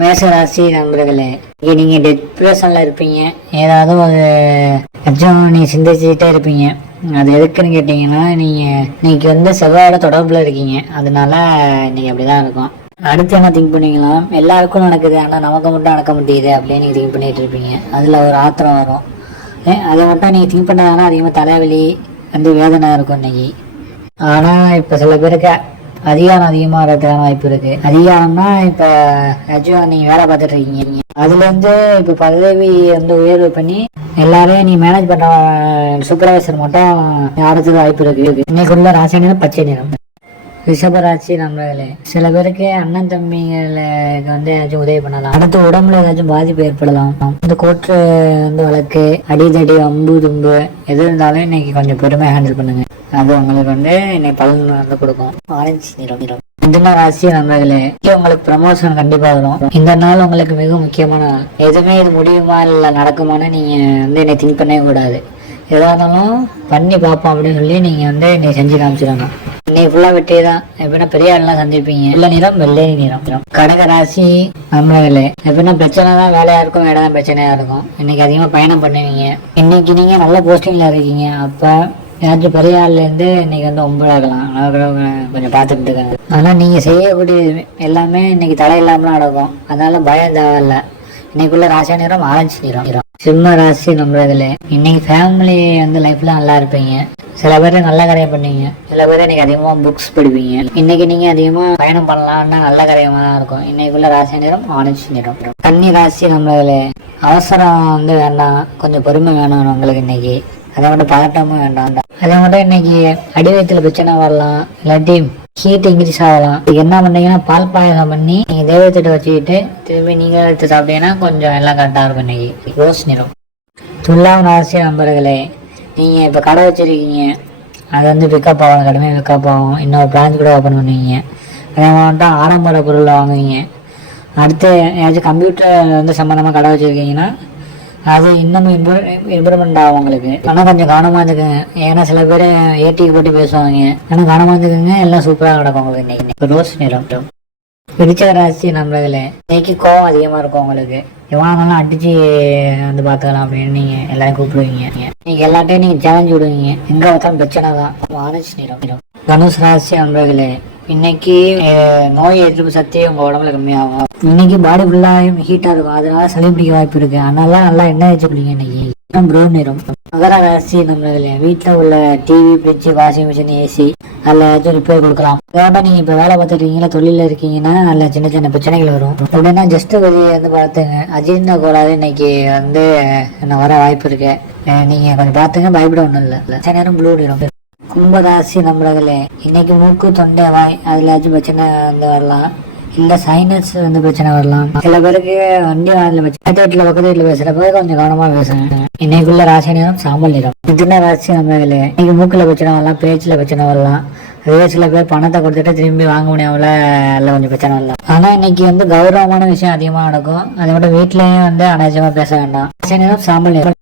மேசராசி நண்பர்களே இங்கே நீங்கள் டிப்ரெஷனில் இருப்பீங்க. ஏதாவது ஒரு கொஞ்சம் நீங்கள் சிந்திச்சுக்கிட்டே இருப்பீங்க. அது எதுக்குன்னு கேட்டிங்கன்னா நீங்கள் இன்னைக்கு வந்து செவ்வாயோட தொடர்பில் இருக்கீங்க. அதனால இன்னைக்கு அப்படி தான் இருக்கும். அடுத்து என்ன திங்க் பண்ணுவீங்களா எல்லாருக்கும் நடக்குது ஆனால் நமக்கு மட்டும் நடக்க முடியுது அப்படின்னு நீங்கள் திங்க் பண்ணிட்டு இருப்பீங்க. அதில் ஒரு ஆத்திரம் வரும். அதை மட்டும் நீங்கள் திங்க் பண்ணதானா அதிகமாக தலைவலி வந்து வேதனை இருக்கும் இன்னைக்கு. ஆனால் இப்போ சில பேருக்கு அதிகாரம் அதிகமாக இருக்கிற வாய்ப்பு இருக்கு. அதிகாரம்னா இப்போ ஏதாச்சும் நீங்கள் வேலை பார்த்துட்டு இருக்கீங்க அதுலேருந்து இப்போ பதவி வந்து உயர்வு பண்ணி எல்லாரையும் நீ மேனேஜ் பண்ண சூப்பர்வைசர் மட்டும் அடுத்தது வாய்ப்பு இருக்கு இன்னைக்குள்ள ராசி நிறம் பச்சை நிறம். ரிஷபராட்சி நண்பர்களே சில பேருக்கு அண்ணன் தம்பிங்களுக்கு வந்து ஏதாச்சும் உதவி பண்ணலாம். அடுத்து உடம்புல ஏதாச்சும் பாதிப்பு ஏற்படலாம். இந்த கோற்று வந்து வழக்கு அடிதடி அம்பு தும்பு எது இருந்தாலும் இன்னைக்கு கொஞ்சம் பெருமையாக ஹேண்டில் பண்ணுங்க. அது உங்களுக்கு வந்து இன்னைக்கு பலன் வந்து கொடுக்கும். ஆரஞ்சு நிறம் நிறம் மிதுன ராசி நண்பர்களே உங்களுக்கு ப்ரமோஷன் கண்டிப்பா வரும். இந்த நாள் உங்களுக்கு மிக முக்கியமான நாள். எதுவுமே இது முடியுமா இல்ல நடக்குமான்னு நீங்க வந்து என்னை திங்க் பண்ணவே கூடாது. எதா இருந்தாலும் பண்ணி பார்ப்போம் அப்படின்னு சொல்லி நீங்க வந்து என்னை செஞ்சு காமிச்சிடணும் இன்னைக்கு ஃபுல்லா வெட்டி தான் எப்படின்னா பெரிய ஆள்லாம் சந்திப்பீங்க. வெள்ளை நிறம் வெள்ளை நிறம். நிறம். கடக ராசி நண்பர்களே எப்படின்னா பிரச்சனை தான் வேலையா இருக்கும் வேலை தான் பிரச்சனையா இருக்கும். இன்னைக்கு அதிகமா பயணம் பண்ணுவீங்க. இன்னைக்கு நீங்க நல்ல போஸ்டிங்ல இருக்கீங்க. அப்ப ஏதாச்சும் பெரிய ஆள்லேருந்து இன்னைக்கு வந்து ஒன்பதாகலாம். கொஞ்சம் பார்த்துட்டு இருக்காங்க ஆனால் நீங்கள் செய்யக்கூடிய எல்லாமே இன்னைக்கு தடை இல்லாமலாம் நடக்கும். அதனால பயம் தேவையில்ல. இன்னைக்குள்ள ராசி நிறம் ஆரஞ்சு நேரம் சிம்ம ராசி நம்புறதுல இன்னைக்கு ஃபேமிலி வந்து லைஃப்ல நல்லா இருப்பீங்க. சில பேர் நல்ல கரையம் பண்ணுவீங்க சில பேர் இன்னைக்கு அதிகமா புக்ஸ் படிப்பீங்க. இன்னைக்கு நீங்க அதிகமா பயணம் பண்ணலாம்னா நல்ல கரையமா தான் இருக்கும். இன்னைக்குள்ள ராசி நிறம் ஆரஞ்சு நேரம் கன்னி ராசி நம்மளதுல அவசரம் வந்து வேண்டாம். கொஞ்சம் பொறுமை வேணும் உங்களுக்கு இன்னைக்கு. அதை மட்டும் பதட்டமும் வேண்டாம். அதை மட்டும் இன்னைக்கு அடி வயிற்றுல பிரச்சனை வரலாம். இல்லாட்டி ஹீட் இன்க்ரீஸ் ஆகலாம். இதுக்கு என்ன பண்ணீங்கன்னா பால் பாயசம் பண்ணி நீங்கள் தெய்வத்திட்ட வச்சுக்கிட்டு திரும்பி நீங்களே எடுத்து சாப்பிட்டீங்கன்னா கொஞ்சம் எல்லாம் கரெக்டாக இருக்கும் இன்னைக்கு. ரோஸ் நிறம். ராசி நண்பர்களே. நீங்க இப்போ கடை வச்சிருக்கீங்க. அது வந்து பிக்கப் ஆகும். கடுமையாக பிக்கப் ஆகும். இன்னொரு பிரான்ச் கூட ஓப்பன் பண்ணுவீங்க. அதே மாதிரி ஆடம்பர பொருள் வாங்குவீங்க. அடுத்து ஏதாச்சும் கம்ப்யூட்டர் வந்து சம்மந்தமாக கடை வச்சுருக்கீங்கன்னா அது இன்னமும் இம்ப்ரூவ் இம்ப்ரூவ்மெண்ட் ஆகும் உங்களுக்கு. ஆனால் கொஞ்சம் கவனமாக இருந்துக்குங்க. ஏன்னா சில பேர் ஏடிக்கு போட்டு பேசுவாங்க. ஆனால் கவனமாக இருந்துக்குங்க. எல்லாம் சூப்பராக நடக்கும் உங்களுக்கு இன்னைக்கு. இப்போ ரோஸ் நிறம். பிடிச்ச ராசி நம்மளதுல இன்னைக்கு கோவம் அதிகமாக இருக்கும் உங்களுக்கு. எவ்வளோ அடிச்சு வந்து பார்த்துக்கலாம் அப்படின்னு நீங்கள் எல்லாரும் கூப்பிடுவீங்க. நீங்கள் எல்லாத்தையும் நீங்கள் சேலஞ்சு விடுவீங்க. எங்கே பார்த்தாலும் பிரச்சனை தான் ஆரஞ்சு நிறம். தனுஷ் ராசி நண்பர்களே இன்னைக்கு நோய் எதிர்ப்பு சக்தி உங்க உடம்புல கம்மியாகும். இன்னைக்கு பாடி ஃபுல்லாக ஹீட்டா இருக்கும். அதனால சளி பிடிக்க வாய்ப்பு இருக்கு. அதனால நல்லா என்ன வச்சு குடிங்க இன்னைக்கு ப்ரோ நிறம் மகர ராசி நம்மளதுல வீட்டில் உள்ள TV fridge washing machine AC அதில் ஏதாச்சும் ரிப்பேர் கொடுக்கலாம். அதோட நீங்கள் இப்போ வேலை பார்த்துருக்கீங்களா தொழிலில் இருக்கீங்கன்னா அதில் சின்ன சின்ன பிரச்சனைகள் வரும். அப்படின்னா ஜஸ்ட் வெளியே வந்து பார்த்துங்க. அஜீர்ண கோளாறு இன்னைக்கு வந்து நான் வர வாய்ப்பு இருக்கு. நீங்கள் நீங்க கொஞ்சம் பார்த்துங்க பயப்பட ஒன்றும் இல்லை. சில நேரம் ப்ளூ நிறம் கும்பராசி நம்மளதுல இன்னைக்கு மூக்கு தொண்டை வாய் அதில் பிரச்சனை வந்து வரலாம். இல்ல சைனஸ் வந்து பிரச்சனை வரலாம். சில பேருக்கு வண்டி வாரில் பக்கத்து வீட்டுல பக்கத்து வீட்டுல பேசுறப்ப கொஞ்சம் கவனமா பேசுங்க. இன்னைக்குள்ள ராசி நேரம் சாம்பல் நிறம். மிதுன ராசி நம்மளதுல இன்னைக்கு மூக்குல பிரச்சனை வரலாம் பேச்சுல பிரச்சனை வரலாம். அதே சில பேர் பணத்தை கொடுத்துட்டு திரும்பி வாங்க முடியாமல எல்லாம் கொஞ்சம் பிரச்சனை வரலாம். ஆனா இன்னைக்கு வந்து கௌரவமான விஷயம் அதிகமா நடக்கும். அதே மட்டும் வீட்லயும் வந்து அனாவசியமா பேச வேண்டாம். சாம்பல் நிறம்.